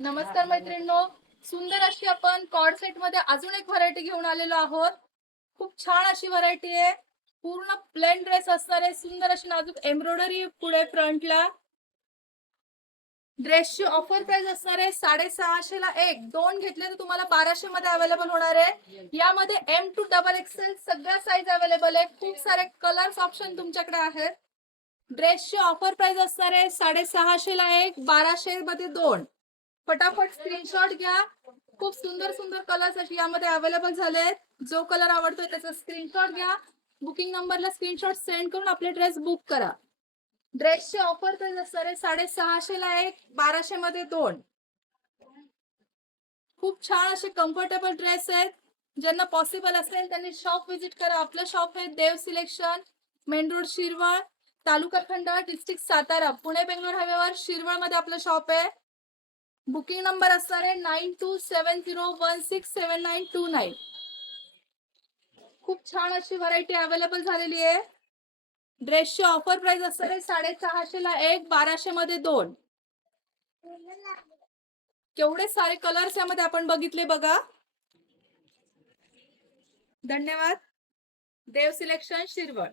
नमस्कार मैत्रिणींनो, सुंदर अशी आपण कॉर्ड सेट मध्ये अजून एक व्हरायटी घेऊन आलेलो आहोत. खूप छान अशी व्हरायटी आहे. पूर्ण प्लेन ड्रेस असणार आहे. सुंदर अशी नाजूक एम्ब्रॉयडरी पुढे फ्रंटला. ड्रेसची ऑफर प्राइस असणार आहे 650 ला एक. दोन घेतले तर तुम्हाला 1200 मध्ये अवेलेबल होणार आहे. यामध्ये एम टू डबल एक्सेल सगळ्या साईज अवेलेबल आहे. खूप सारे कलर्स ऑप्शन तुमच्याकडे आहेत. ड्रेसची ऑफर प्राइस असणार आहे 650 ला एक, 1200 मध्ये दोन. फटाफट स्क्रीनशॉट घ्या. खूप सुंदर सुंदर कलर्स अशी यामध्ये अवेलेबल झाले आहेत. जो कलर आवडतोय त्याचा स्क्रीनशॉट घ्या. बुकिंग नंबरला स्क्रीनशॉट सेंड करून आपले ड्रेस बुक करा. ड्रेसचे ऑफर प्राइस असणार आहे 650 ला एक, 1200 मध्ये दोन. खूप छान असे कम्फर्टेबल ड्रेस आहेत. ज्यांना पॉसिबल असेल त्यांनी शॉप व्हिजिट करा. आपलं शॉप आहे देव सिलेक्शन, मेन रोड शिरवळ, तालुका खंडाळा, डिस्ट्रिक्ट सातारा, पुणे बेंगलोर हायवेवर शिरवळ मध्ये आपलं शॉप आहे. बुकिंग नंबर असणार आहे 9270167929. खूप छान अशी व्हरायटी अवेलेबल झालेली आहे. ड्रेसची ऑफर प्राइस असणार आहे 650 ला एक, 1200 मध्ये दोन. केवढे सारे कलर्स यामध्ये आपण बघितले बघा. धन्यवाद. देव सिलेक्शन शिरवळ.